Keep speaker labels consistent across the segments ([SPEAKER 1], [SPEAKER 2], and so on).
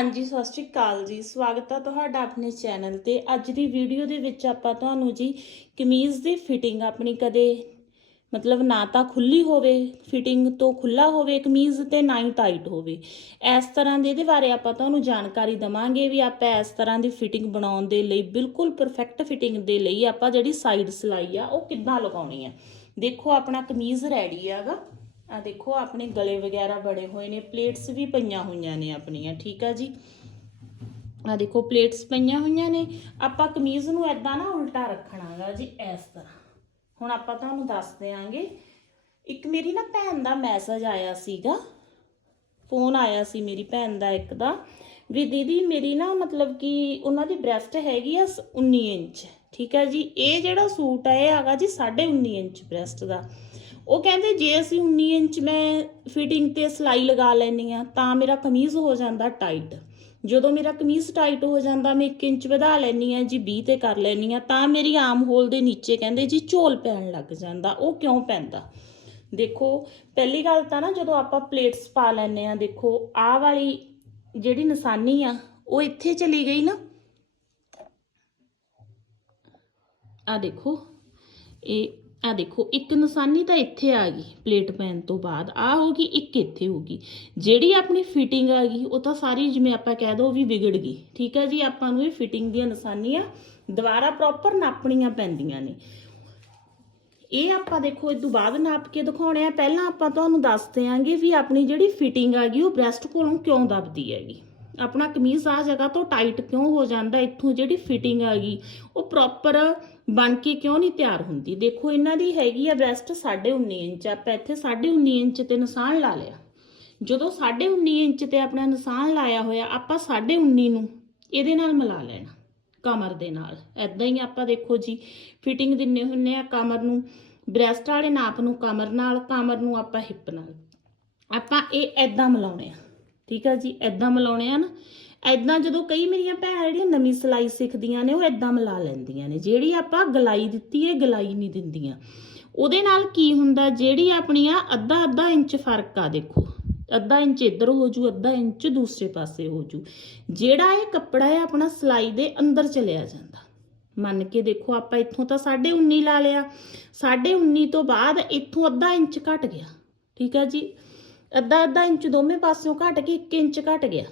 [SPEAKER 1] ਹਾਂਜੀ, ਸਤਿ ਸ਼੍ਰੀ ਅਕਾਲ ਜੀ। ਸਵਾਗਤ ਹੈ ਤੁਹਾਡਾ ਆਪਣੇ ਚੈਨਲ ਤੇ। ਅੱਜ ਦੀ ਵੀਡੀਓ ਦੇ ਵਿੱਚ ਆਪਾਂ ਤੁਹਾਨੂੰ ਜੀ ਕਮੀਜ਼ ਦੀ ਫਿਟਿੰਗ ਆਪਣੀ ਕਦੇ ਮਤਲਬ ਨਾ ਤਾਂ ਖੁੱਲੀ ਹੋਵੇ, ਫਿਟਿੰਗ ਤੋਂ ਖੁੱਲਾ ਹੋਵੇ, ਕਮੀਜ਼ ਤੇ ਨਾ ਹੀ ਟਾਈਟ ਹੋਵੇ। ਇਸ ਤਰ੍ਹਾਂ ਦੇ ਇਹਦੇ ਬਾਰੇ ਆਪਾਂ ਤੁਹਾਨੂੰ ਜਾਣਕਾਰੀ ਦਵਾਂਗੇ ਵੀ ਆਪਾਂ ਇਸ ਤਰ੍ਹਾਂ ਦੀ ਫਿਟਿੰਗ ਬਣਾਉਣ ਦੇ ਲਈ, ਬਿਲਕੁਲ ਪਰਫੈਕਟ ਫਿਟਿੰਗ ਦੇ ਲਈ ਆਪਾਂ ਜਿਹੜੀ ਸਾਈਡ ਸਿਲਾਈ ਆ, ਉਹ ਕਿੱਦਾਂ ਲਗਾਉਣੀ ਆ। ਦੇਖੋ, ਆਪਣਾ ਕਮੀਜ਼ ਰੈਡੀ ਹੈਗਾ ਆ ਦੇਖੋ, ਆਪਣੇ ਗਲੇ ਵਗੈਰਾ ਬਣੇ ਹੋਏ ਨੇ ਪਲੇਟਸ ਵੀ ਪਈਆਂ ਹੋਈਆਂ ਨੇ ਆਪਣੀਆਂ, ਠੀਕ ਆ ਜੀ? ਆ ਦੇਖੋ ਪਲੇਟਸ ਪਈਆਂ ਹੋਈਆਂ ਨੇ। ਆਪਾਂ ਕਮੀਜ਼ ਨੂੰ ਐਦਾਂ ਨਾ ਉਲਟਾ ਰੱਖਣਾਗਾ ਜੀ, ਇਸ ਤਰ੍ਹਾਂ। ਹੁਣ ਆਪਾਂ ਤੁਹਾਨੂੰ ਦੱਸ ਦਿਆਂਗੇ, ਇੱਕ ਮੇਰੀ ਨਾ ਭੈਣ ਦਾ ਮੈਸੇਜ ਆਇਆ ਸੀਗਾ। ਫੋਨ ਆਇਆ ਸੀ ਮੇਰੀ ਭੈਣ ਦਾ ਇੱਕ ਦਾ, ਵੀ ਦੀਦੀ ਮੇਰੀ ਨਾ ਮਤਲਬ ਕਿ ਉਹਨਾਂ ਦੀ ਬ੍ਰੈਸਟ ਹੈਗੀ ਆ ਸ- 19 ਇੰਚ, ਠੀਕ ਹੈ ਜੀ? ਇਹ ਜਿਹੜਾ ਸੂਟ ਆ, ਇਹ ਹੈਗਾ ਜੀ 19.5 ਇੰਚ ਬ੍ਰੈਸਟ ਦਾ। ਉਹ ਕਹਿੰਦੇ ਜੇ ਅਸੀਂ 19 ਇੰਚ ਮੈਂ ਫਿਟਿੰਗ ਤੇ ਸਿਲਾਈ ਲਗਾ ਲੈਣੀ ਆ ਤਾਂ ਮੇਰਾ ਕਮੀਜ਼ ਹੋ ਜਾਂਦਾ ਟਾਈਟ ਜਦੋਂ ਮੇਰਾ ਕਮੀਜ਼ ਟਾਈਟ ਹੋ ਜਾਂਦਾ, ਮੈਂ 1 ਇੰਚ ਵਧਾ ਲੈਣੀ ਆ ਜੀ 20 ਤੇ ਕਰ ਲੈਣੀ ਆ ਤਾਂ ਮੇਰੀ ਆਮ ਹੋਲ ਦੇ ਨੀਚੇ ਕਹਿੰਦੇ ਜੀ ਝੋਲ ਪੈਣ ਲੱਗ ਜਾਂਦਾ। ਉਹ ਕਿਉਂ ਪੈਂਦਾ? ਦੇਖੋ, ਪਹਿਲੀ ਗੱਲ ਤਾਂ ਨਾ ਜਦੋਂ ਆਪਾਂ ਪਲੇਟਸ ਪਾ ਲੈਨੇ ਆ ਦੇਖੋ, ਆਹ ਵਾਲੀ ਜਿਹੜੀ ਨਿਸ਼ਾਨੀ ਆ, ਉਹ ਇੱਥੇ ਚਲੀ ਗਈ ਨਾ। ਆ ਦੇਖੋ, ਇਹ ਆ ਦੇਖੋ, ਇੱਕ ਨਿਸ਼ਾਨੀ ਤਾਂ ਇੱਥੇ ਆ ਗਈ ਪਲੇਟ ਪੈਣ ਤੋਂ ਬਾਅਦ। ਆ ਹੋ ਗਈ, ਇੱਕ ਇੱਥੇ ਹੋ ਗਈ। ਜਿਹੜੀ ਆਪਣੀ ਫਿਟਿੰਗ ਆ ਗਈ, ਉਹ ਤਾਂ ਸਾਰੀ ਜਿਵੇਂ ਆਪਾਂ ਕਹਿ ਦੋ ਵੀ ਵਿਗੜ ਗਈ। ਠੀਕ ਹੈ ਜੀ, ਆਪਾਂ ਨੂੰ ਇਹ ਫਿਟਿੰਗ ਦੀਆਂ ਨਿਸ਼ਾਨੀਆਂ ਦੁਬਾਰਾ ਪ੍ਰੋਪਰ ਨਾਪਣੀਆਂ ਪੈਂਦੀਆਂ ਨੇ। ਇਹ ਆਪਾਂ ਦੇਖੋ ਇਸ ਤੋਂ ਬਾਅਦ ਨਾਪ ਕੇ ਦਿਖਾਉਣੇ ਆ। ਪਹਿਲਾਂ ਆਪਾਂ ਤੁਹਾਨੂੰ ਦੱਸ ਦਿਆਂਗੇ ਵੀ ਆਪਣੀ ਜਿਹੜੀ ਫਿਟਿੰਗ ਆ ਗਈ, ਉਹ ਬ੍ਰੈਸਟ ਕੋਲੋਂ ਕਿਉਂ ਦੱਬਦੀ ਹੈਗੀ। ਆਪਣਾ ਕਮੀਜ਼ ਆ ਜਗ੍ਹਾ ਤੋਂ ਟਾਈਟ ਕਿਉਂ ਹੋ ਜਾਂਦਾ, ਇੱਥੋਂ ਜਿਹੜੀ ਫਿਟਿੰਗ ਆ ਗਈ, ਉਹ ਪ੍ਰੋਪਰ ਬਣ ਕੇ ਕਿਉਂ ਨਹੀਂ ਤਿਆਰ ਹੁੰਦੀ? ਦੇਖੋ, ਇਹਨਾਂ ਦੀ ਹੈਗੀ ਆ ਬ੍ਰੈਸਟ 19.5 ਇੰਚ, ਆਪਾਂ ਇੱਥੇ 19.5 ਇੰਚ ਤੇ ਨਿਸ਼ਾਨ ਲਾ ਲਿਆ। ਜਦੋਂ 19.5 ਇੰਚ ਤੇ ਆਪਣਾ ਨਿਸ਼ਾਨ ਲਾਇਆ ਹੋਇਆ, ਆਪਾਂ 19.5 ਨੂੰ ਇਹਦੇ ਨਾਲ ਮਿਲਾ ਲੈਣਾ, ਕਮਰ ਦੇ ਨਾਲ। ਐਦਾਂ ਹੀ ਆਪਾਂ ਦੇਖੋ ਜੀ, ਫਿਟਿੰਗ ਦਿੰਨੇ ਹੁੰਨੇ ਆ ਕਮਰ ਨੂੰ, ਬ੍ਰੈਸਟ ਵਾਲੇ ਨਾਪ ਨੂੰ ਕਮਰ ਨਾਲ, ਕਮਰ ਨੂੰ ਆਪਾਂ ਹਿੱਪ ਨਾਲ। ਆਪਾਂ ਇਹ ਐਦਾਂ ਮਿਲਾਉਣੇ ਆ, ਠੀਕ ਆ ਜੀ? ਐਦਾਂ ਮਿਲਾਉਣੇ ਆ ਨਾ ਐਦਾਂ ਜਦੋਂ ਕਈ ਮੇਰੀਆਂ ਭੈਣਾਂ ਜਿਹੜੀਆਂ ਨਵੀਂ ਸਿਲਾਈ ਸਿੱਖਦੀਆਂ ਨੇ, ਉਹ ਐਦਾਂ ਮਿਲਾ ਲੈਂਦੀਆਂ ਨੇ, ਜਿਹੜੀ ਆਪਾਂ ਗਲਾਈ ਦਿੱਤੀ ਹੈ ਗਲਾਈ ਨਹੀਂ ਦਿੰਦੀਆਂ। ਉਹਦੇ ਨਾਲ ਕੀ ਹੁੰਦਾ, ਜਿਹੜੀ ਆਪਣੀ ਆ ਅੱਧਾ ਅੱਧਾ ਇੰਚ ਫ਼ਰਕ ਆ ਦੇਖੋ, ਅੱਧਾ ਇੰਚ ਇੱਧਰ ਹੋ ਜੂ, ਅੱਧਾ ਇੰਚ ਦੂਸਰੇ ਪਾਸੇ ਹੋ ਜੂ। ਜਿਹੜਾ ਇਹ ਕੱਪੜਾ ਹੈ ਆਪਣਾ ਸਿਲਾਈ ਦੇ ਅੰਦਰ ਚਲਿਆ ਜਾਂਦਾ। ਮੰਨ ਕੇ ਦੇਖੋ, ਆਪਾਂ ਇੱਥੋਂ ਤਾਂ 19.5 ਲਾ ਲਿਆ 19.5 ਤੋਂ ਬਾਅਦ ਇੱਥੋਂ ਅੱਧਾ ਇੰਚ ਘਟ ਗਿਆ, ਠੀਕ ਆ ਜੀ? ਅੱਧਾ ਅੱਧਾ ਇੰਚ ਦੋਵੇਂ ਪਾਸਿਓਂ ਘਟ ਕੇ 1 ਇੰਚ ਘਟ ਗਿਆ।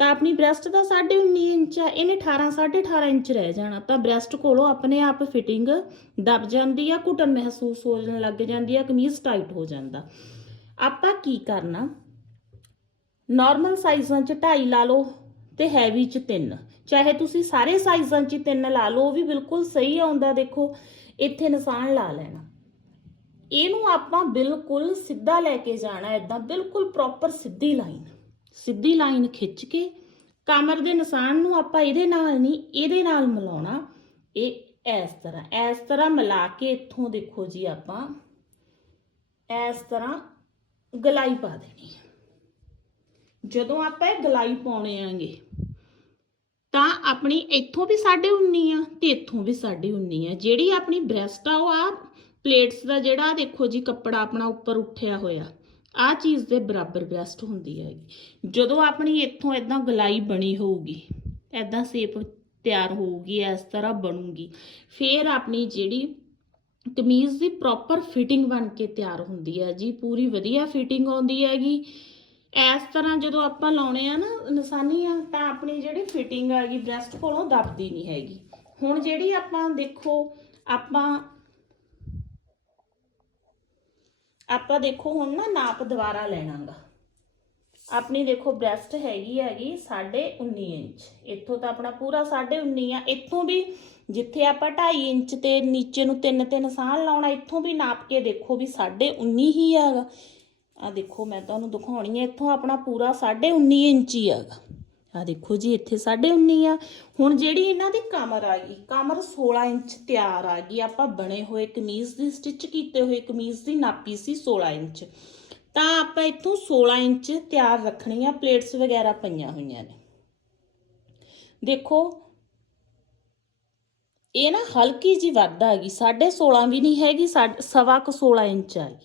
[SPEAKER 1] ਤਾਂ ਆਪਣੀ ਬ੍ਰੈਸਟ ਦਾ 19.5 ਇੰਚ ਆ, ਇਹਨੇ 18 18.5 ਇੰਚ ਰਹਿ ਜਾਣਾ। ਤਾਂ ਬ੍ਰੈਸਟ ਕੋਲੋਂ ਆਪਣੇ ਆਪ ਫਿਟਿੰਗ ਦਬ ਜਾਂਦੀ ਆ ਘੁਟਨ ਮਹਿਸੂਸ ਹੋਣ ਲੱਗ ਜਾਂਦੀ ਆ, ਕਮੀਜ਼ ਟਾਈਟ ਹੋ ਜਾਂਦਾ। ਆਪਾਂ ਕੀ ਕਰਨਾ? ਨਾਰਮਲ ਸਾਈਜ਼ਾਂ 'ਚ 2.5 ਲਾ ਲਓ ਤੇ ਹੈਵੀ 'ਚ 3 ਚਾਹੇ ਤੁਸੀਂ ਸਾਰੇ ਸਾਈਜ਼ਾਂ 'ਚ 3 ਲਾ ਲਓ, ਉਹ ਵੀ ਬਿਲਕੁਲ ਸਹੀ ਆਉਂਦਾ ਦੇਖੋ, ਇੱਥੇ ਨਿਸ਼ਾਨ ਲਾ ਲੈਣਾ। ਇਹਨੂੰ ਆਪਾਂ ਬਿਲਕੁਲ ਸਿੱਧਾ ਲੈ ਕੇ ਜਾਣਾ ਐਦਾਂ ਬਿਲਕੁਲ ਪ੍ਰੋਪਰ ਸਿੱਧੀ ਲਾਈਨ ਸਿੱਧੀ ਲਾਈਨ ਖਿੱਚ ਕੇ ਕਮਰ ਦੇ ਨਿਸ਼ਾਨ ਨੂੰ ਆਪਾਂ ਇਹਦੇ ਨਾਲ ਨਹੀਂ, ਇਹਦੇ ਨਾਲ ਮਿਲਾਉਣਾ। ਇਹ ਇਸ ਤਰ੍ਹਾਂ ਇਸ ਤਰ੍ਹਾਂ ਮਿਲਾ ਕੇ ਇੱਥੋਂ ਦੇਖੋ ਜੀ ਆਪਾਂ, ਇਸ ਤਰ੍ਹਾਂ ਗਲਾਈ ਪਾ ਦੇਣੀ ਹੈ। ਜਦੋਂ ਆਪਾਂ ਇਹ ਗਲਾਈ ਪਾਉਣੇ ਆਂਗੇ, ਤਾਂ ਆਪਣੀ ਇੱਥੋਂ ਵੀ 19.5 ਆ ਤੇ ਇੱਥੋਂ ਵੀ 19.5 ਆ। ਜਿਹੜੀ ਆਪਣੀ ਬ੍ਰੈਸਟ ਆ ਉਹ ਆ ਪਲੇਟਸ ਦਾ ਜਿਹੜਾ ਦੇਖੋ ਜੀ ਕੱਪੜਾ ਆਪਣਾ ਉੱਪਰ ਉੱਠਿਆ ਹੋਇਆ। ਆ ਚੀਜ਼ ਦੇ ਬਰਾਬਰ ਬ੍ਰੈਸਟ ਹੁੰਦੀ ਹੈਗੀ। ਜਦੋਂ ਆਪਣੀ ਇੱਥੋਂ ਇਦਾਂ ਗਲਾਈ ਬਣੀ ਹੋਊਗੀ ਇਦਾਂ ਸ਼ੇਪ ਤਿਆਰ ਹੋਊਗੀ, ਇਸ ਤਰ੍ਹਾਂ ਬਣੂਗੀ, ਫੇਰ ਆਪਣੀ ਜਿਹੜੀ ਕਮੀਜ਼ ਦੀ ਪ੍ਰੋਪਰ ਫਿਟਿੰਗ ਬਣ ਕੇ ਤਿਆਰ ਹੁੰਦੀ ਹੈ ਜੀ। ਪੂਰੀ ਵਧੀਆ ਫਿਟਿੰਗ ਆਉਂਦੀ ਹੈਗੀ। ਇਸ ਤਰ੍ਹਾਂ ਜਦੋਂ ਆਪਾਂ ਲਾਉਣੇ ਆ ਨਾ ਨਿਸ਼ਾਨੀ ਆ, ਤਾਂ ਆਪਣੀ ਜਿਹੜੀ ਫਿਟਿੰਗ ਹੈਗੀ ਬ੍ਰੈਸਟ ਕੋਲੋਂ ਦੱਬਦੀ ਨਹੀਂ ਹੈਗੀ। ਹੁਣ ਜਿਹੜੀ ਆਪਾਂ ਦੇਖੋ, ਆਪਾਂ ਆਪਾਂ ਦੇਖੋ ਹੁਣ ਨਾ ਨਾਪ ਦੁਬਾਰਾ ਲੈਣਾਗਾ। ਆਪਣੀ ਦੇਖੋ ਬ੍ਰੈਸਟ ਹੈਗੀ ਹੈਗੀ 19.5 ਇੰਚ। ਇੱਥੋਂ ਤਾਂ ਆਪਣਾ ਪੂਰਾ 19.5 ਆ। ਇੱਥੋਂ ਵੀ ਜਿੱਥੇ ਆਪਾਂ 2.5 ਇੰਚ ਤੇ ਨੀਚੇ ਨੂੰ ਤਿੰਨ ਤਿੰਨ ਸਾਹ ਲਾਉਣਾ, ਇੱਥੋਂ ਵੀ ਨਾਪ ਕੇ ਦੇਖੋ ਵੀ 19.5 ਹੀ ਹੈਗਾ। ਆ ਦੇਖੋ ਮੈਂ ਤੁਹਾਨੂੰ ਦਿਖਾਉਣੀ ਹੈ ਇੱਥੋਂ ਆਪਣਾ ਪੂਰਾ 19.5 ਇੰਚ ਹੀ ਹੈਗਾ। ਆ ਦੇਖੋ ਜੀ, ਇੱਥੇ 19.5 ਆ। ਹੁਣ ਜਿਹੜੀ ਇਹਨਾਂ ਦੀ ਕਮਰ ਆ ਗਈ, ਕਮਰ 16 ਇੰਚ ਤਿਆਰ ਆ ਗਈ। ਆਪਾਂ ਬਣੇ ਹੋਏ ਕਮੀਜ਼ ਦੀ ਸਟਿਚ ਕੀਤੇ ਹੋਏ ਕਮੀਜ਼ ਦੀ ਨਾਪੀ ਸੀ 16 ਇੰਚ। ਤਾਂ ਆਪਾਂ ਇੱਥੋਂ 16 ਇੰਚ ਤਿਆਰ ਰੱਖਣੀ ਆ ਪਲੇਟਸ ਵਗੈਰਾ ਪਈਆਂ ਹੋਈਆਂ ਨੇ। ਦੇਖੋ, ਇਹ ਨਾ ਹਲਕੀ ਜੀ ਵੱਧ ਆ ਗਈ 16.5 ਵੀ ਨਹੀਂ ਹੈਗੀ ਸਾਡ- ਸਵਾ ਕੁ 16 ਇੰਚ ਆ ਗਈ।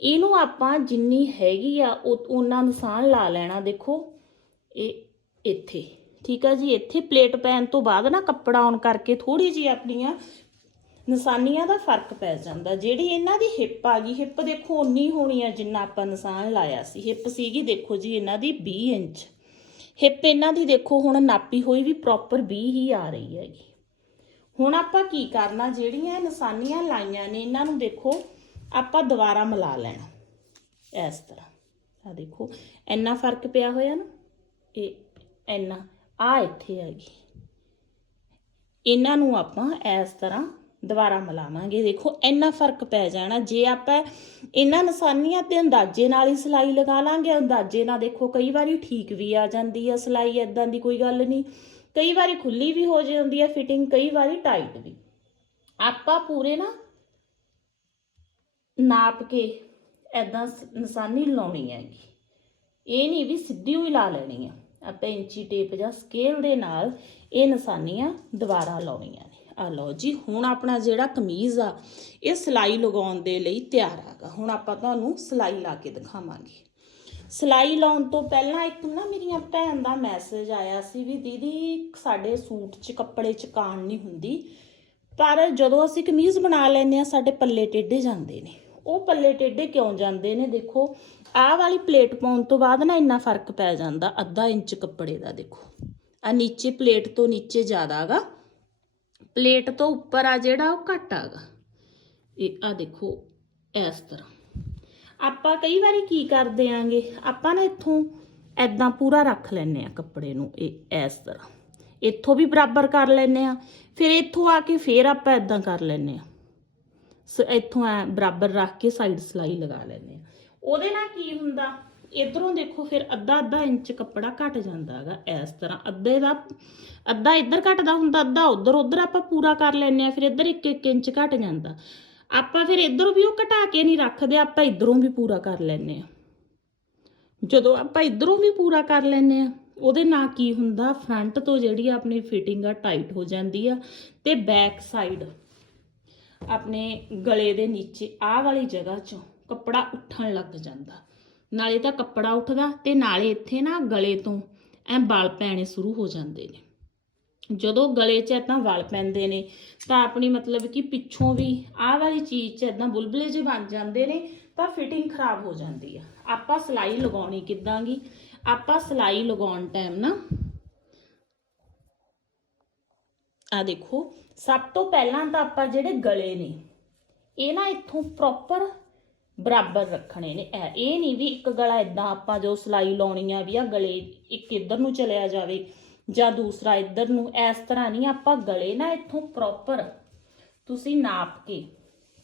[SPEAKER 1] ਇਹਨੂੰ ਆਪਾਂ ਜਿੰਨੀ ਹੈਗੀ ਆ ਉਹਨਾਂ ਨਿਸ਼ਾਨ ਲਾ ਲੈਣਾ। ਦੇਖੋ, ਇਹ ਇੱਥੇ, ਠੀਕ ਆ ਜੀ? ਇੱਥੇ ਪਲੇਟ ਪੈਣ ਤੋਂ ਬਾਅਦ ਨਾ ਕੱਪੜਾ ਆਨ ਕਰਕੇ ਥੋੜੀ ਜੀ ਆਪਣੀਆਂ ਨਿਸ਼ਾਨੀਆਂ ਦਾ ਫ਼ਰਕ ਪੈ ਜਾਂਦਾ। ਜਿਹੜੀ ਇਹਨਾਂ ਦੀ ਹਿੱਪ ਆ ਗਈ ਹਿੱਪ ਦੇਖੋ ਉਨੀ ਹੋਣੀ ਆ ਜਿੰਨਾ ਆਪਾਂ ਨਿਸ਼ਾਨ ਲਾਇਆ ਸੀ। ਹਿੱਪ ਸੀਗੀ ਦੇਖੋ ਜੀ ਇਹਨਾਂ ਦੀ 20 ਇੰਚ। ਹਿੱਪ ਇਹਨਾਂ ਦੀ ਦੇਖੋ ਹੁਣ ਨਾਪੀ ਹੋਈ ਵੀ ਪ੍ਰੋਪਰ 20 ਹੀ ਆ ਰਹੀ ਹੈਗੀ। ਹੁਣ ਆਪਾਂ ਕੀ ਕਰਨਾ? ਜਿਹੜੀਆਂ ਨਿਸ਼ਾਨੀਆਂ ਲਾਈਆਂ ਨੇ, ਇਹਨਾਂ ਨੂੰ ਦੇਖੋ ਆਪਾਂ ਦੁਬਾਰਾ ਮਿਲਾ ਲੈਣਾ। ਇਸ ਤਰ੍ਹਾਂ। ਆ ਦੇਖੋ, ਇੰਨਾ ਫ਼ਰਕ ਪਿਆ ਹੋਇਆ ਨਾ। ਇਹ ਇੰਨਾ ਆ ਇੱਥੇ ਹੈਗੀ। ਇਹਨਾਂ ਨੂੰ ਆਪਾਂ ਇਸ ਤਰ੍ਹਾਂ ਦੁਬਾਰਾ ਮਿਲਾਵਾਂਗੇ। ਦੇਖੋ, ਇੰਨਾ ਫ਼ਰਕ ਪੈ ਜਾਣਾ। ਜੇ ਆਪਾਂ ਇਹਨਾਂ ਨਿਸ਼ਾਨੀਆਂ ਤੇ ਅੰਦਾਜ਼ੇ ਨਾਲ ਹੀ ਸਿਲਾਈ ਲਗਾ ਲਾਂਗੇ, ਅੰਦਾਜ਼ੇ ਨਾਲ ਦੇਖੋ, ਕਈ ਵਾਰੀ ਠੀਕ ਵੀ ਆ ਜਾਂਦੀ ਆ ਸਿਲਾਈ ਐਦਾਂ ਦੀ ਕੋਈ ਗੱਲ ਨਹੀਂ। ਕਈ ਵਾਰੀ ਖੁੱਲੀ ਵੀ ਹੋ ਜਾਂਦੀ ਆ ਫਿਟਿੰਗ ਕਈ ਵਾਰੀ ਟਾਈਟ ਵੀ। ਆਪਾਂ ਪੂਰੇ ਨਾ ਨਾਪ ਕੇ ਐਦਾਂ ਨਿਸ਼ਾਨੀ ਲਾਉਣੀ ਹੈਗੀ। ਇਹ ਨਹੀਂ ਵੀ ਸਿੱਧੀ ਹੋਈ ਲਾ ਲੈਣੀ ਆ। ਆਪਾਂ ਇੰਚੀ ਟੇਪ ਜਾਂ ਸਕੇਲ ਦੇ ਨਾਲ ਇਹ ਨਿਸ਼ਾਨੀਆਂ ਦੁਬਾਰਾ ਲਾਉਣੀਆਂ ਨੇ। ਆ ਲਓ ਜੀ, ਹੁਣ ਆਪਣਾ ਜਿਹੜਾ ਕਮੀਜ਼ ਆ, ਇਹ ਸਿਲਾਈ ਲਗਾਉਣ ਦੇ ਲਈ ਤਿਆਰ ਹੈਗਾ। ਹੁਣ ਆਪਾਂ ਤੁਹਾਨੂੰ ਸਿਲਾਈ ਲਾ ਕੇ ਦਿਖਾਵਾਂਗੇ। ਸਿਲਾਈ ਲਾਉਣ ਤੋਂ ਪਹਿਲਾਂ ਇੱਕ ਨਾ ਮੇਰੀਆਂ ਭੈਣ ਦਾ ਮੈਸੇਜ ਆਇਆ ਸੀ ਵੀ ਦੀਦੀ, ਸਾਡੇ ਸੂਟ 'ਚ ਕੱਪੜੇ 'ਚ ਕਾਣ ਨਹੀਂ ਹੁੰਦੀ, ਪਰ ਜਦੋਂ ਅਸੀਂ ਕਮੀਜ਼ ਬਣਾ ਲੈਂਦੇ ਆ ਸਾਡੇ ਪੱਲੇ ਟੇਢੇ ਜਾਂਦੇ ਨੇ। ਉਹ ਪੱਲੇ ਟੇਢੇ ਕਿਉਂ ਜਾਂਦੇ ਨੇ? ਦੇਖੋ, ਆਹ ਵਾਲੀ ਪਲੇਟ ਪਾਉਣ ਤੋਂ ਬਾਅਦ ਨਾ ਇੰਨਾ ਫ਼ਰਕ ਪੈ ਜਾਂਦਾ, ਅੱਧਾ ਇੰਚ ਕੱਪੜੇ ਦਾ, ਦੇਖੋ। ਆ ਨੀਚੇ ਪਲੇਟ ਤੋਂ ਨੀਚੇ ਜ਼ਿਆਦਾ ਹੈਗਾ ਪਲੇਟ ਤੋਂ ਉੱਪਰ ਆ ਜਿਹੜਾ, ਉਹ ਘੱਟ ਹੈਗਾ ਇਹ ਆ ਦੇਖੋ, ਇਸ ਤਰ੍ਹਾਂ। ਆਪਾਂ ਕਈ ਵਾਰੀ ਕੀ ਕਰਦੇ ਆਂਗੇ? ਆਪਾਂ ਨਾ ਇੱਥੋਂ ਐਦਾਂ ਪੂਰਾ ਰੱਖ ਲੈਨੇ ਆ ਕੱਪੜੇ ਨੂੰ, ਇਹ, ਇਸ ਤਰ੍ਹਾਂ। ਇੱਥੋਂ ਵੀ ਬਰਾਬਰ ਕਰ ਲੈਨੇ ਆ, ਫਿਰ ਇੱਥੋਂ ਆ ਕੇ ਫੇਰ ਆਪਾਂ ਐਦਾਂ ਕਰ ਲੈਨੇ ਆ। ਇੱਥੋਂ ਐ ਬਰਾਬਰ ਰੱਖ ਕੇ ਸਾਈਡ ਸਲਾਈ ਲਗਾ ਲੈਂਦੇ ਆ ਉਹਦੇ ਨਾਲ ਕੀ ਹੁੰਦਾ? ਇਧਰੋਂ ਦੇਖੋ ਫਿਰ ਅੱਧਾ ਅੱਧਾ ਇੰਚ ਕੱਪੜਾ ਘਟ ਜਾਂਦਾ ਹੈਗਾ ਇਸ ਤਰ੍ਹਾਂ। ਅੱਧੇ ਦਾ, ਅੱਧਾ ਇੱਧਰ ਘਟਦਾ ਹੁੰਦਾ, ਅੱਧਾ ਉਧਰ। ਉਧਰ ਆਪਾਂ ਪੂਰਾ ਕਰ ਲੈਨੇ ਆ ਫਿਰ ਇੱਧਰ 1-1 ਇੰਚ ਘਟ ਜਾਂਦਾ। ਆਪਾਂ ਫਿਰ ਇਧਰੋਂ ਵੀ ਉਹ ਘਟਾ ਕੇ ਨਹੀਂ ਰੱਖਦੇ, ਆਪਾਂ ਇਧਰੋਂ ਵੀ ਪੂਰਾ ਕਰ ਲੈਨੇ ਆ ਜਦੋਂ ਆਪਾਂ ਇਧਰੋਂ ਵੀ ਪੂਰਾ ਕਰ ਲੈਨੇ ਆ ਉਹਦੇ ਨਾਲ ਕੀ ਹੁੰਦਾ? ਫਰੰਟ ਤੋਂ ਜਿਹੜੀ ਆਪਣੀ ਫਿਟਿੰਗ ਆ ਟਾਈਟ ਹੋ ਜਾਂਦੀ ਆ ਤੇ ਬੈਕ ਸਾਈਡ ਆਪਣੇ ਗਲੇ ਦੇ ਨੀਚੇ, ਆਹ ਵਾਲੀ ਜਗ੍ਹਾ 'ਚੋਂ ਕੱਪੜਾ ਉੱਠਣ ਲੱਗ ਜਾਂਦਾ। ਨਾਲੇ ਤਾਂ ਕੱਪੜਾ ਉੱਠਦਾ ਤੇ ਨਾਲੇ ਇੱਥੇ ਨਾ ਗਲੇ ਤੋਂ ਐ ਵਾਲ ਪੈਣੇ ਸ਼ੁਰੂ ਹੋ ਜਾਂਦੇ ਨੇ। ਜਦੋਂ ਗਲੇ 'ਚ ਇਦਾਂ ਵਾਲ ਪੈਂਦੇ ਨੇ, ਤਾਂ ਆਪਣੀ ਮਤਲਬ ਕਿ ਪਿੱਛੋਂ ਵੀ ਆਹ ਵਾਲੀ ਚੀਜ਼ 'ਚ ਇਦਾਂ ਬੁਲਬੁਲੇ ਜਿਹੇ ਬਣ ਜਾਂਦੇ ਨੇ, ਤਾਂ ਫਿਟਿੰਗ ਖਰਾਬ ਹੋ ਜਾਂਦੀ ਆ। ਆਪਾਂ ਸਿਲਾਈ ਲਗਾਉਣੀ ਕਿੱਦਾਂਗੀ ਆਪਾਂ ਸਿਲਾਈ ਲਗਾਉਣ ਟਾਈਮ ਨਾ ਆ ਦੇਖੋ ਸਭ ਤੋਂ ਪਹਿਲਾਂ ਤਾਂ ਆਪਾਂ ਜਿਹੜੇ ਗਲੇ ਨੇ, ਇਹ ਨਾ ਇੱਥੋਂ ਪ੍ਰੋਪਰ ਬਰਾਬਰ ਰੱਖਣੇ ਨੇ। ਇਹ ਇਹ ਨਹੀਂ ਵੀ ਇੱਕ ਗਲਾ ਇਦਾਂ ਆਪਾਂ ਜੋ ਸਿਲਾਈ ਲਾਉਣੀ ਆ ਵੀ ਆ ਗਲੇ ਇੱਕ ਇੱਧਰ ਨੂੰ ਚਲਿਆ ਜਾਵੇ ਜਾਂ ਦੂਸਰਾ ਇੱਧਰ ਨੂੰ, ਇਸ ਤਰ੍ਹਾਂ ਨਹੀਂ ਆਪਾਂ ਗਲੇ ਨਾ ਇੱਥੋਂ ਪ੍ਰੋਪਰ ਤੁਸੀਂ ਨਾਪ ਕੇ,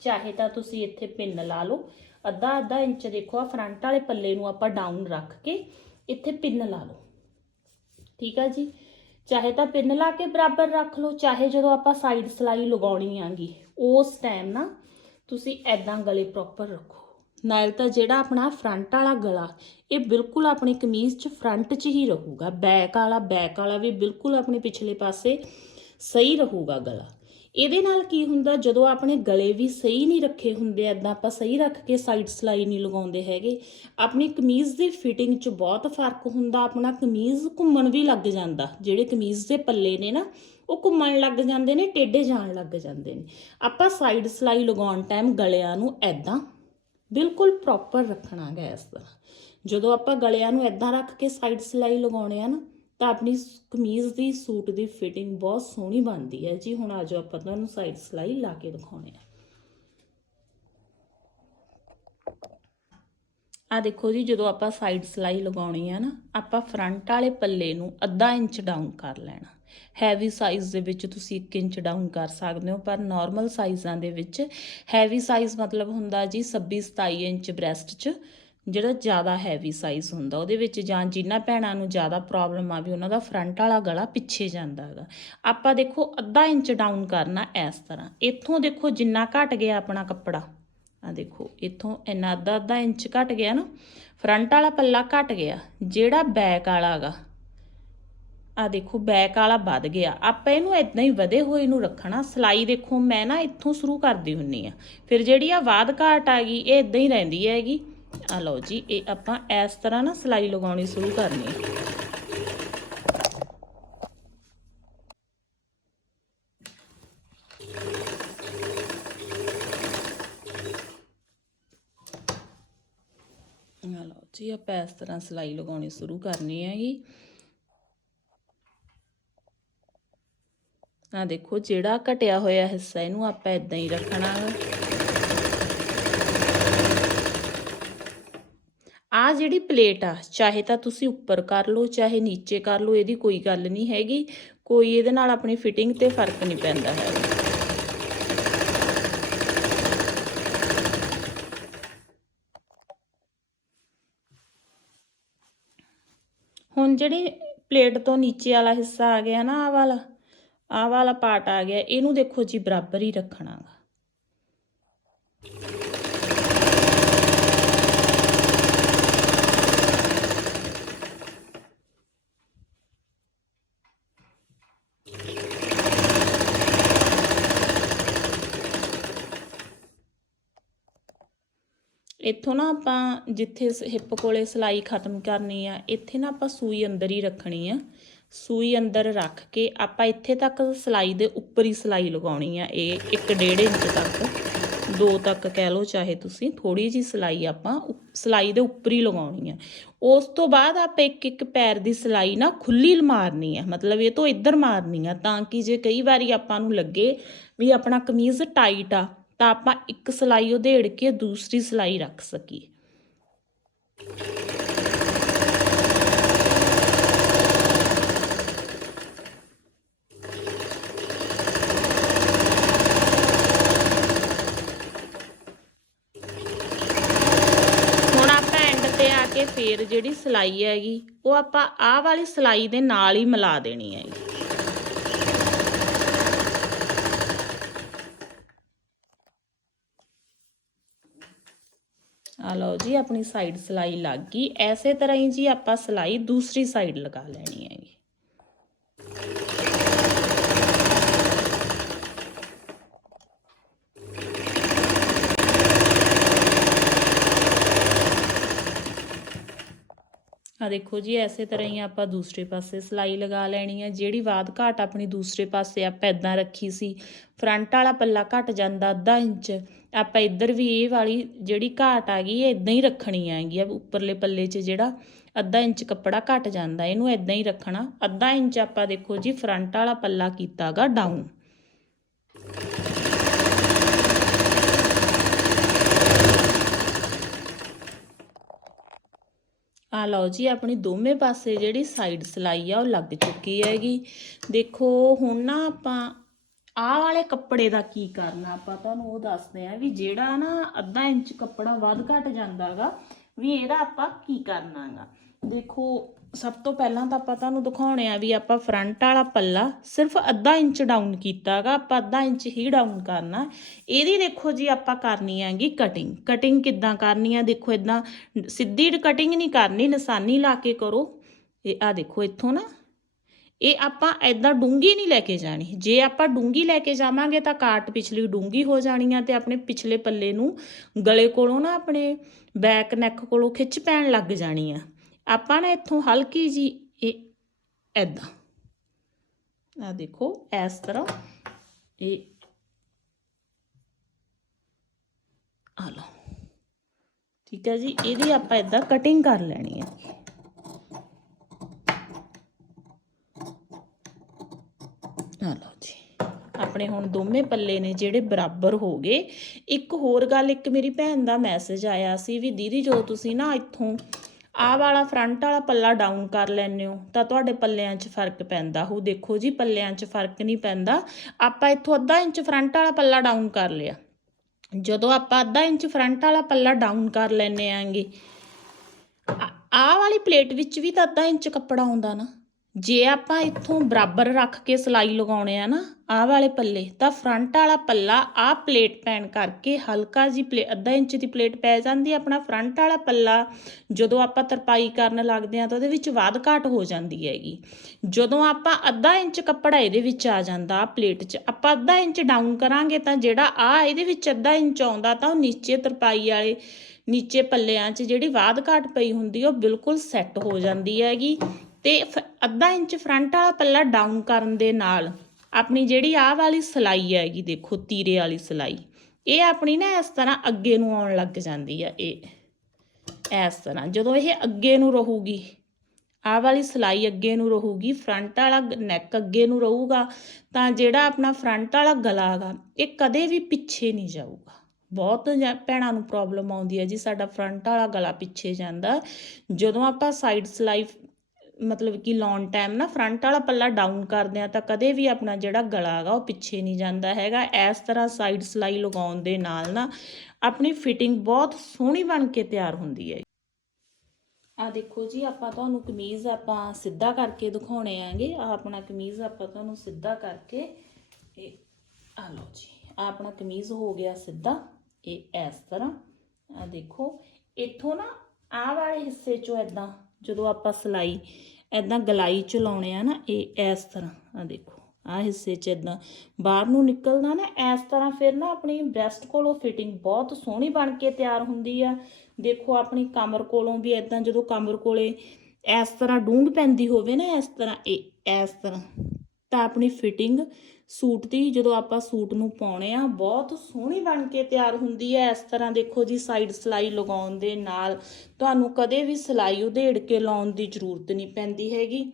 [SPEAKER 1] ਚਾਹੇ ਤਾਂ ਤੁਸੀਂ ਇੱਥੇ ਪਿੰਨ ਲਾ ਲਓ, ਅੱਧਾ ਅੱਧਾ ਇੰਚ ਦੇਖੋ ਆ ਫਰੰਟ ਵਾਲੇ ਪੱਲੇ ਨੂੰ ਆਪਾਂ ਡਾਊਨ ਰੱਖ ਕੇ ਇੱਥੇ ਪਿੰਨ ਲਾ ਲਓ। ਠੀਕ ਆ ਜੀ? ਚਾਹੇ ਤਾਂ ਪਿੰਨ ਲਾ ਕੇ ਬਰਾਬਰ ਰੱਖ ਲਓ, ਚਾਹੇ ਜਦੋਂ ਆਪਾਂ ਸਾਈਡ ਸਲਾਈ ਲਗਾਉਣੀ ਆਂਗੀ, ਉਸ ਟਾਈਮ ਨਾ ਤੁਸੀਂ ਐਦਾਂ ਗਲੇ ਪ੍ਰੋਪਰ ਰੱਖੋ। ਨਾਲ ਤਾਂ ਜਿਹੜਾ ਆਪਣਾ ਫਰੰਟ ਵਾਲਾ ਗਲਾ, ਇਹ ਬਿਲਕੁਲ ਆਪਣੀ ਕਮੀਜ਼ 'ਚ ਫਰੰਟ 'ਚ ਹੀ ਰਹੂਗਾ। ਬੈਕ ਵਾਲਾ ਬੈਕ ਵਾਲਾ ਵੀ ਬਿਲਕੁਲ ਆਪਣੇ ਪਿਛਲੇ ਪਾਸੇ ਸਹੀ ਰਹੂਗਾ ਗਲਾ। ਇਹਦੇ ਨਾਲ ਕੀ ਹੁੰਦਾ, ਜਦੋਂ ਆਪਣੇ ਗਲੇ ਵੀ ਸਹੀ ਨਹੀਂ ਰੱਖੇ ਹੁੰਦੇ ਐਦਾਂ ਆਪਾਂ ਸਹੀ ਰੱਖ ਕੇ ਸਾਈਡ ਸਲਾਈ ਨਹੀਂ ਲਗਾਉਂਦੇ ਹੈਗੇ। ਆਪਣੀ ਕਮੀਜ਼ ਦੀ ਫਿਟਿੰਗ 'ਚ ਬਹੁਤ ਫ਼ਰਕ ਹੁੰਦਾ, ਆਪਣਾ ਕਮੀਜ਼ ਘੁੰਮਣ ਵੀ ਲੱਗ ਜਾਂਦਾ। ਜਿਹੜੇ ਕਮੀਜ਼ ਦੇ ਪੱਲੇ ਨੇ ਨਾ, ਉਹ ਘੁੰਮਣ ਲੱਗ ਜਾਂਦੇ ਨੇ, ਟੇਢੇ ਜਾਣ ਲੱਗ ਜਾਂਦੇ ਨੇ। ਆਪਾਂ ਸਾਈਡ ਸਲਾਈ ਲਗਾਉਣ ਟਾਈਮ ਗਲਿਆਂ ਨੂੰ ਐਦਾਂ ਬਿਲਕੁਲ ਪ੍ਰੋਪਰ ਰੱਖਣਾ ਗਾ ਇਸ ਤਰ੍ਹਾਂ। ਜਦੋਂ ਆਪਾਂ ਗਲਿਆਂ ਨੂੰ ਐਦਾਂ ਰੱਖ ਕੇ ਸਾਈਡ ਸਲਾਈ ਲਗਾਉਣੇ ਆ ਨਾ ਤਾਂ ਆਪਣੀ ਕਮੀਜ਼ ਦੀ ਸੂਟ ਦੀ ਫਿਟਿੰਗ ਬਹੁਤ ਸੋਹਣੀ ਬਣਦੀ ਹੈ। ਜੀ, ਹੁਣ ਆਜੋ ਆਪਾਂ ਤੁਹਾਨੂੰ ਸਾਈਡ ਸਲਾਈ ਲਾ ਕੇ ਦਿਖਾਉਣੇ ਆ। ਆ ਦੇਖੋ ਜੀ, ਜਦੋਂ ਆਪਾਂ ਸਾਈਡ ਸਲਾਈ ਲਗਾਉਣੀ ਹੈ ਨਾ, ਆਪਾਂ ਫਰੰਟ ਵਾਲੇ ਪੱਲੇ ਨੂੰ ਅੱਧਾ ਇੰਚ ਡਾਊਨ ਕਰ ਲੈਣਾ। ਹੈਵੀ ਸਾਈਜ਼ ਦੇ ਵਿੱਚ ਤੁਸੀਂ 1 ਇੰਚ ਡਾਊਨ ਕਰ ਸਕਦੇ ਹੋ, ਪਰ ਨਾਰਮਲ ਸਾਈਜ਼ਾਂ ਦੇ ਵਿੱਚ ਹੈਵੀ ਸਾਈਜ਼ ਮਤਲਬ ਹੁੰਦਾ ਜੀ 26 27 ਇੰਚ ਬ੍ਰੈਸਟ 'ਚ। ਜਿਹੜਾ ਜ਼ਿਆਦਾ ਹੈਵੀ ਸਾਈਜ਼ ਹੁੰਦਾ, ਉਹਦੇ ਵਿੱਚ ਜਾਂ ਜਿਨ੍ਹਾਂ ਭੈਣਾਂ ਨੂੰ ਜ਼ਿਆਦਾ ਪ੍ਰੋਬਲਮ ਆ ਵੀ ਉਹਨਾਂ ਦਾ ਫਰੰਟ ਵਾਲਾ ਗਲਾ ਪਿੱਛੇ ਜਾਂਦਾ ਹੈਗਾ। ਆਪਾਂ ਦੇਖੋ ਅੱਧਾ ਇੰਚ ਡਾਊਨ ਕਰਨਾ ਇਸ ਤਰ੍ਹਾਂ। ਇੱਥੋਂ ਦੇਖੋ ਜਿੰਨਾ ਘਟ ਗਿਆ ਆਪਣਾ ਕੱਪੜਾ। ਆ ਦੇਖੋ, ਇੱਥੋਂ ਇੰਨਾ ਅੱਧਾ ਅੱਧਾ ਇੰਚ ਘਟ ਗਿਆ ਨਾ ਫਰੰਟ ਵਾਲਾ ਪੱਲਾ ਘਟ ਗਿਆ, ਜਿਹੜਾ ਬੈਕ ਵਾਲਾ ਹੈਗਾ। ਆ ਦੇਖੋ ਬੈਕ ਵਾਲਾ ਵੱਧ ਗਿਆ। ਆਪਾਂ ਇਹਨੂੰ ਇਦਾਂ ਹੀ ਵਧੇ ਹੋਏ ਨੂੰ ਰੱਖਣਾ। ਸਲਾਈ ਦੇਖੋ, ਮੈਂ ਨਾ ਇੱਥੋਂ ਸ਼ੁਰੂ ਕਰਦੀ ਹੁੰਨੀ ਆ। ਫਿਰ ਜਿਹੜੀ ਆ ਬਾਦ ਘਾਟ ਆ ਗਈ, ਇਹ ਇਦਾਂ ਹੀ ਰਹਿੰਦੀ ਹੈਗੀ। ਆ ਲਓ ਜੀ, ਇਹ ਆਪਾਂ ਇਸ ਤਰ੍ਹਾਂ ਨਾ ਸਲਾਈ ਲਗਾਉਣੀ ਸ਼ੁਰੂ ਕਰਨੀ ਆ ਲਓ ਜੀ, ਆਪਾਂ ਇਸ ਤਰ੍ਹਾਂ ਸਲਾਈ ਲਗਾਉਣੀ ਸ਼ੁਰੂ ਕਰਨੀ ਹੈ ਜੀ ਆ ਦੇਖੋ, ਜਿਹੜਾ ਘਟਿਆ ਹੋਇਆ ਹਿੱਸਾ, ਇਹਨੂੰ ਆਪਾਂ ਇਦਾਂ ਹੀ ਰੱਖਣਾ ਹੈ ਜਿਹੜੀ ਪਲੇਟ ਆ, ਚਾਹੇ ਤਾਂ ਤੁਸੀਂ ਉੱਪਰ ਕਰ ਲਓ, ਚਾਹੇ ਨੀਚੇ ਕਰ ਲਓ, ਇਹਦੀ ਕੋਈ ਗੱਲ ਨਹੀਂ ਹੈਗੀ। ਕੋਈ ਇਹਦੇ ਨਾਲ ਆਪਣੀ ਫਿਟਿੰਗ ਤੇ ਫ਼ਰਕ ਨਹੀਂ ਪੈਂਦਾ ਹੈ ਹੁਣ ਜਿਹੜੀ ਪਲੇਟ ਤੋਂ ਨੀਚੇ ਵਾਲਾ ਹਿੱਸਾ ਆ ਗਿਆ ਨਾ ਆ ਵਾਲਾ ਆ ਵਾਲਾ ਪਾਰਟ ਆ ਗਿਆ, ਇਹਨੂੰ ਦੇਖੋ ਜੀ ਬਰਾਬਰ ਹੀ ਰੱਖਣਾ ਇੱਥੋਂ ਨਾ ਆਪਾਂ ਜਿੱਥੇ ਹਿੱਪ ਕੋਲੇ ਸਲਾਈ ਖਤਮ ਕਰਨੀ ਆ, ਇੱਥੇ ਨਾ ਆਪਾਂ ਸੂਈ ਅੰਦਰ ਹੀ ਰੱਖਣੀ ਆ। ਸੂਈ ਅੰਦਰ ਰੱਖ ਕੇ ਆਪਾਂ ਇੱਥੇ ਤੱਕ ਸਲਾਈ ਦੇ ਉੱਪਰ ਹੀ ਸਲਾਈ ਲਗਾਉਣੀ ਆ, ਇਹ 1.5 ਇੰਚ ਤੱਕ। ਦੋ ਤੱਕ ਕਹਿ ਲਓ ਚਾਹੇ ਤੁਸੀਂ ਥੋੜੀ ਜੀ ਸਲਾਈ ਆਪਾਂ ਉਪ- ਸਲਾਈ ਦੇ ਉੱਪਰ ਹੀ ਲਗਾਉਣੀ ਆ। ਉਸ ਤੋਂ ਬਾਅਦ ਆਪਾਂ ਇੱਕ ਇੱਕ ਪੈਰ ਦੀ ਸਲਾਈ ਨਾ ਖੁੱਲੀ ਮਾਰਨੀ ਆ, ਮਤਲਬ ਇਹ ਤੋਂ ਇੱਧਰ ਮਾਰਨੀ ਆ, ਤਾਂ ਕਿ ਜੇ ਕਈ ਵਾਰੀ ਆਪਾਂ ਨੂੰ ਲੱਗੇ ਵੀ ਆਪਣਾ ਕਮੀਜ਼ ਟਾਈਟ ਆ ਤਾਂ ਆਪਾਂ ਇੱਕ ਸਲਾਈ ਉਧੇੜ ਕੇ ਦੂਸਰੀ ਸਲਾਈ ਰੱਖ ਸਕੀਏ। ਹੁਣ ਆਪਾਂ ਐਂਡ ਤੇ ਆ ਕੇ ਫੇਰ ਜਿਹੜੀ ਸਲਾਈ ਹੈਗੀ, ਉਹ ਆਪਾਂ ਆਹ ਵਾਲੀ ਸਲਾਈ ਦੇ ਨਾਲ ਹੀ ਮਿਲਾ ਦੇਣੀ ਹੈਗੀ। ਆ ਲਓ ਜੀ, ਆਪਣੀ ਸਾਈਡ ਸਲਾਈ ਲੱਗ ਗਈ। ਐਸੇ ਤਰ੍ਹਾਂ ਹੀ ਜੀ ਆਪਾਂ ਸਲਾਈ ਦੂਸਰੀ ਸਾਈਡ ਲਗਾ ਲੈਣੀ ਹੈਗੀ। ਆ ਦੇਖੋ ਜੀ, ਐਸੇ ਤਰ੍ਹਾਂ ਹੀ ਆਪਾਂ ਦੂਸਰੇ ਪਾਸੇ ਸਲਾਈ ਲਗਾ ਲੈਣੀ ਹੈ। ਜਿਹੜੀ ਬਾਦ ਘਾਟ ਆਪਣੀ ਦੂਸਰੇ ਪਾਸੇ ਆਪਾਂ ਇਦਾਂ ਰੱਖੀ ਸੀ, ਫਰੰਟ ਵਾਲਾ ਪੱਲਾ ਘਟ ਜਾਂਦਾ ਅੱਧਾ ਇੰਚ ਆਪਾਂ ਇੱਧਰ ਵੀ ਇਹ ਵਾਲੀ ਜਿਹੜੀ ਘਾਟ ਆ ਗਈ, ਇਹ ਇਦਾਂ ਹੀ ਰੱਖਣੀ ਹੈਗੀ ਆ, ਉੱਪਰਲੇ ਪੱਲੇ 'ਚ ਜਿਹੜਾ ਅੱਧਾ ਇੰਚ ਕੱਪੜਾ ਘਟ ਜਾਂਦਾ, ਇਹਨੂੰ ਇਦਾਂ ਹੀ ਰੱਖਣਾ। ਅੱਧਾ ਇੰਚ ਆਪਾਂ ਦੇਖੋ ਜੀ, ਫਰੰਟ ਵਾਲਾ ਪੱਲਾ ਕੀਤਾਗਾ ਡਾਊਨ ਆ ਲਓ ਜੀ, ਆਪਣੀ ਦੋਵੇਂ ਪਾਸੇ ਜਿਹੜੀ ਸਾਈਡ ਸਲਾਈ ਆ, ਉਹ ਲੱਗ ਚੁੱਕੀ ਹੈਗੀ। ਦੇਖੋ, ਹੁਣ ਨਾ ਆਪਾਂ ਆਹ ਵਾਲੇ ਕੱਪੜੇ ਦਾ ਕੀ ਕਰਨਾ ਆਪਾਂ ਤੁਹਾਨੂੰ ਉਹ ਦੱਸਦੇ ਆ ਵੀ ਜਿਹੜਾ ਨਾ ਅੱਧਾ ਇੰਚ ਕੱਪੜਾ ਵੱਧ ਘਟ ਜਾਂਦਾਗਾ, ਵੀ ਇਹਦਾ ਆਪਾਂ ਕੀ ਕਰਨਾਗਾ? ਦੇਖੋ, ਸਭ ਤੋਂ ਪਹਿਲਾਂ ਤਾਂ ਆਪਾਂ ਤੁਹਾਨੂੰ ਦਿਖਾਉਣੇ ਆ ਵੀ ਆਪਾਂ ਫਰੰਟ ਵਾਲਾ ਪੱਲਾ ਸਿਰਫ ਅੱਧਾ ਇੰਚ ਡਾਊਨ ਕੀਤਾਗਾ, ਆਪਾਂ ਅੱਧਾ ਇੰਚ ਹੀ ਡਾਊਨ ਕਰਨਾ। ਇਹਦੀ ਦੇਖੋ ਜੀ ਆਪਾਂ ਕਰਨੀ ਹੈਗੀ ਕਟਿੰਗ ਕਟਿੰਗ ਕਿੱਦਾਂ ਕਰਨੀ ਆ? ਦੇਖੋ ਇਦਾਂ ਸਿੱਧੀ ਕਟਿੰਗ ਨਹੀਂ ਕਰਨੀ, ਨਿਸ਼ਾਨੀ ਲਾ ਕੇ ਕਰੋ। ਇਹ ਆ ਦੇਖੋ ਇੱਥੋਂ ਨਾ। ਇਹ ਆਪਾਂ ਐਦਾਂ ਡੂੰਗੀ ਨਹੀਂ ਲੈ ਕੇ ਜਾਣੀ। ਜੇ ਆਪਾਂ ਡੂੰਗੀ ਲੈ ਕੇ ਜਾਵਾਂਗੇ ਤਾਂ ਕਾਟ ਪਿਛਲੀ ਡੂੰਗੀ ਹੋ ਜਾਣੀ ਆ ਤੇ ਆਪਣੇ ਪਿਛਲੇ ਪੱਲੇ ਨੂੰ ਗਲੇ ਕੋਲੋਂ ਨਾ ਆਪਣੇ ਬੈਕ ਨੈਕ ਕੋਲੋਂ ਖਿੱਚ ਪੈਣ ਲੱਗ ਜਾਣੀ ਆ। ਆਪਾਂ ਨਾ ਇੱਥੋਂ ਹਲਕੀ ਜੀ ਇਹ ਐਦਾਂ ਆ ਦੇਖੋ, ਇਸ ਤਰ੍ਹਾਂ ਇਹ ਆ ਲਓ। ਠੀਕ ਹੈ ਜੀ, ਇਹਦੀ ਆਪਾਂ ਇਦਾਂ ਕਟਿੰਗ ਕਰ ਲੈਣੀ ਹੈ ਆ ਲਓ ਜੀ ਆਪਣੇ ਹੁਣ ਦੋਵੇਂ ਪੱਲੇ ਨੇ ਜਿਹੜੇ ਬਰਾਬਰ ਹੋ ਗਏ। ਇੱਕ ਹੋਰ ਗੱਲ, ਇੱਕ ਮੇਰੀ ਭੈਣ ਦਾ ਮੈਸੇਜ ਆਇਆ ਸੀ ਵੀ, ਦੀਦੀ ਜੋ ਤੁਸੀਂ ਨਾ ਇੱਥੋਂ ਆਹ ਵਾਲਾ ਫਰੰਟ ਵਾਲਾ ਪੱਲਾ ਡਾਊਨ ਕਰ ਲੈਂਦੇ ਹੋ, ਤਾਂ ਤੁਹਾਡੇ ਪੱਲਿਆਂ 'ਚ ਫ਼ਰਕ ਪੈਂਦਾ। ਹੋ ਦੇਖੋ ਜੀ, ਪੱਲਿਆਂ 'ਚ ਫ਼ਰਕ ਨਹੀਂ ਪੈਂਦਾ। ਆਪਾਂ ਇੱਥੋਂ ਅੱਧਾ ਇੰਚ ਫਰੰਟ ਵਾਲਾ ਪੱਲਾ ਡਾਊਨ ਕਰ ਲਿਆ। ਜਦੋਂ ਆਪਾਂ ਅੱਧਾ ਇੰਚ ਫਰੰਟ ਵਾਲਾ ਪੱਲਾ ਡਾਊਨ ਕਰ ਲੈਨੇ ਆਂਗੇ ਆਹ ਵਾਲੀ ਪਲੇਟ ਵਿੱਚ ਵੀ ਤਾਂ ਅੱਧਾ ਇੰਚ ਕੱਪੜਾ ਆਉਂਦਾ ਨਾ। ਜੇ ਆਪਾਂ ਇੱਥੋਂ ਬਰਾਬਰ ਰੱਖ ਕੇ ਸਲਾਈ ਲਗਾਉਣੇ ਆ ਨਾ ਆਹ ਵਾਲੇ ਪੱਲੇ, ਤਾਂ ਫਰੰਟ ਵਾਲਾ ਪੱਲਾ ਆਹ ਪਲੇਟ ਪੈਣ ਕਰਕੇ ਹਲਕਾ ਜੀ ਪਲੇ, ਅੱਧਾ ਇੰਚ ਦੀ ਪਲੇਟ ਪੈ ਜਾਂਦੀ ਆਪਣਾ ਫਰੰਟ ਵਾਲਾ ਪੱਲਾ ਜਦੋਂ ਆਪਾਂ ਤਰਪਾਈ ਕਰਨ ਲੱਗਦੇ ਆ ਤਾਂ ਉਹਦੇ ਵਿੱਚ ਵਾਧ ਘਾਟ ਹੋ ਜਾਂਦੀ ਹੈਗੀ। ਜਦੋਂ ਆਪਾਂ ਅੱਧਾ ਇੰਚ ਕੱਪੜਾ ਇਹਦੇ ਵਿੱਚ ਆ ਜਾਂਦਾ ਆ ਪਲੇਟ 'ਚ, ਆਪਾਂ ਅੱਧਾ ਇੰਚ ਡਾਊਨ ਕਰਾਂਗੇ ਤਾਂ ਜਿਹੜਾ ਆ ਇਹਦੇ ਵਿੱਚ ਅੱਧਾ ਇੰਚ ਆਉਂਦਾ ਤਾਂ ਉਹ ਨੀਚੇ ਤਰਪਾਈ ਵਾਲੇ, ਨੀਚੇ ਪੱਲਿਆਂ 'ਚ ਜਿਹੜੀ ਵਾਧ ਘਾਟ ਪਈ ਹੁੰਦੀ ਉਹ ਬਿਲਕੁਲ ਸੈੱਟ ਹੋ ਜਾਂਦੀ ਹੈਗੀ ਤੇ ਫ- ਅੱਧਾ ਇੰਚ ਫਰੰਟ ਵਾਲਾ ਪੱਲਾ ਡਾਊਨ ਕਰਨ ਦੇ ਨਾਲ ਆਪਣੀ ਜਿਹੜੀ ਆਹ ਵਾਲੀ ਸਲਾਈ ਹੈਗੀ, ਦੇਖੋ ਤੀਰੇ ਵਾਲੀ ਸਲਾਈ, ਇਹ ਆਪਣੀ ਨਾ ਇਸ ਤਰ੍ਹਾਂ ਅੱਗੇ ਨੂੰ ਆਉਣ ਲੱਗ ਜਾਂਦੀ ਆ ਇਹ, ਇਸ ਤਰ੍ਹਾਂ। ਜਦੋਂ ਇਹ ਅੱਗੇ ਨੂੰ ਰਹੂਗੀ, ਆਹ ਵਾਲੀ ਸਲਾਈ ਅੱਗੇ ਨੂੰ ਰਹੂਗੀ, ਫਰੰਟ ਵਾਲਾ ਨੈਕ ਅੱਗੇ ਨੂੰ ਰਹੂਗਾ, ਤਾਂ ਜਿਹੜਾ ਆਪਣਾ ਫਰੰਟ ਵਾਲਾ ਗਲਾ ਹੈਗਾ ਇਹ ਕਦੇ ਵੀ ਪਿੱਛੇ ਨਹੀਂ ਜਾਊਗਾ। ਬਹੁਤ ਜਾਂ- ਭੈਣਾਂ ਨੂੰ ਪ੍ਰੋਬਲਮ ਆਉਂਦੀ ਹੈ ਜੀ, ਸਾਡਾ ਫਰੰਟ ਵਾਲਾ ਗਲਾ ਪਿੱਛੇ ਜਾਂਦਾ। ਜਦੋਂ ਆਪਾਂ ਸਾਈਡ ਸਲਾਈ ਮਤਲਬ ਕਿ ਲੌਂਗ ਟਾਈਮ ਨਾ ਫਰੰਟ ਵਾਲਾ ਪੱਲਾ ਡਾਊਨ ਕਰਦੇ ਆ ਤਾਂ ਕਦੇ ਵੀ ਆਪਣਾ ਜਿਹੜਾ ਗਲਾ ਹੈਗਾ ਉਹ ਪਿੱਛੇ ਨਹੀਂ ਜਾਂਦਾ ਹੈਗਾ। ਇਸ ਤਰ੍ਹਾਂ ਸਾਈਡ ਸਲਾਈ ਲਗਾਉਣ ਦੇ ਨਾਲ ਨਾ ਆਪਣੀ ਫਿਟਿੰਗ ਬਹੁਤ ਸੋਹਣੀ ਬਣ ਕੇ ਤਿਆਰ ਹੁੰਦੀ ਹੈ। ਆ ਦੇਖੋ ਜੀ, ਆਪਾਂ ਤੁਹਾਨੂੰ ਕਮੀਜ਼ ਆਪਾਂ ਸਿੱਧਾ ਕਰਕੇ ਦਿਖਾਉਣੇ ਆਂਗੇ ਆ ਆਪਣਾ ਕਮੀਜ਼ ਆਪਾਂ ਤੁਹਾਨੂੰ ਸਿੱਧਾ ਕਰਕੇ ਇਹ ਆ ਲਓ ਜੀ ਆ ਆਪਣਾ ਕਮੀਜ਼ ਹੋ ਗਿਆ ਸਿੱਧਾ, ਇਹ ਇਸ ਤਰ੍ਹਾਂ। ਆ ਦੇਖੋ, ਇੱਥੋਂ ਨਾ ਆ ਵਾਲੇ ਹਿੱਸੇ ਚੋਂ ਐਦਾਂ ਜਦੋਂ ਆਪਾਂ ਸਲਾਈ ਐਦਾਂ ਗਲਾਈ ਚ ਲਾਉਣੇ ਆ ਨਾ, ਇਹ ਇਸ ਤਰ੍ਹਾਂ ਆ ਦੇਖੋ ਆ ਹਿੱਸੇ ਚ ਐਦਾਂ ਬਾਹਰ ਨੂੰ ਨਿਕਲਦਾ ਨਾ, ਇਸ ਤਰ੍ਹਾਂ ਫਿਰ ਨਾ ਆਪਣੀ ਬ੍ਰੈਸਟ ਕੋਲੋਂ ਫਿਟਿੰਗ ਬਹੁਤ ਸੋਹਣੀ ਬਣ ਕੇ ਤਿਆਰ ਹੁੰਦੀ ਆ। ਦੇਖੋ ਆਪਣੀ ਕਮਰ ਕੋਲੋਂ ਵੀ ਐਦਾਂ ਜਦੋਂ ਕਮਰ ਕੋਲੇ ਇਸ ਤਰ੍ਹਾਂ ਡੂੰਘ ਪੈਂਦੀ ਹੋਵੇ ਨਾ, ਇਸ ਤਰ੍ਹਾਂ, ਇਹ ਇਸ ਤਰ੍ਹਾਂ, ਤਾਂ ਆਪਣੀ ਫਿਟਿੰਗ ਸੂਟ ਦੀ, ਜਦੋਂ ਆਪਾਂ ਸੂਟ ਨੂੰ ਪਾਉਣੇ ਆ, ਬਹੁਤ ਸੋਹਣੀ ਬਣ ਕੇ ਤਿਆਰ ਹੁੰਦੀ ਹੈ। ਇਸ ਤਰ੍ਹਾਂ ਦੇਖੋ ਜੀ ਸਾਈਡ ਸਲਾਈ ਲਗਾਉਣ ਦੇ ਨਾਲ ਤੁਹਾਨੂੰ ਕਦੇ ਵੀ ਸਲਾਈ ਉਧੇੜ ਕੇ ਲਾਉਣ ਦੀ ਜ਼ਰੂਰਤ ਨਹੀਂ ਪੈਂਦੀ ਹੈਗੀ।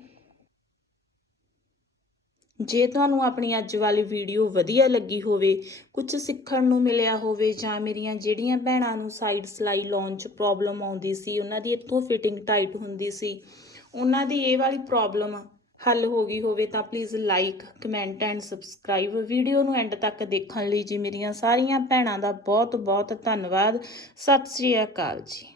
[SPEAKER 1] ਜੇ ਤੁਹਾਨੂੰ ਆਪਣੀ ਅੱਜ ਵਾਲੀ ਵੀਡੀਓ ਵਧੀਆ ਲੱਗੀ ਹੋਵੇ ਕੁਝ ਸਿੱਖਣ ਨੂੰ ਮਿਲਿਆ ਹੋਵੇ, ਜਾਂ ਮੇਰੀਆਂ ਜਿਹੜੀਆਂ ਭੈਣਾਂ ਨੂੰ ਸਾਈਡ ਸਲਾਈ ਲਾਉਣ 'ਚ ਪ੍ਰੋਬਲਮ ਆਉਂਦੀ ਸੀ, ਉਹਨਾਂ ਦੀ ਇੱਥੋਂ ਫਿਟਿੰਗ ਟਾਈਟ ਹੁੰਦੀ ਸੀ, ਉਹਨਾਂ ਦੀ ਇਹ ਵਾਲੀ ਪ੍ਰੋਬਲਮ ਹੱਲ ਹੋ ਗਈ ਹੋਵੇ ਤਾਂ please like comment and subscribe video ਨੂੰ ਐਂਡ ਤੱਕ ਦੇਖਣ ਲਈ ਜੀ ਮੇਰੀਆਂ ਸਾਰੀਆਂ ਭੈਣਾਂ ਦਾ ਬਹੁਤ ਬਹੁਤ ਧੰਨਵਾਦ। ਸਤਿ ਸ੍ਰੀ ਅਕਾਲ ਜੀ।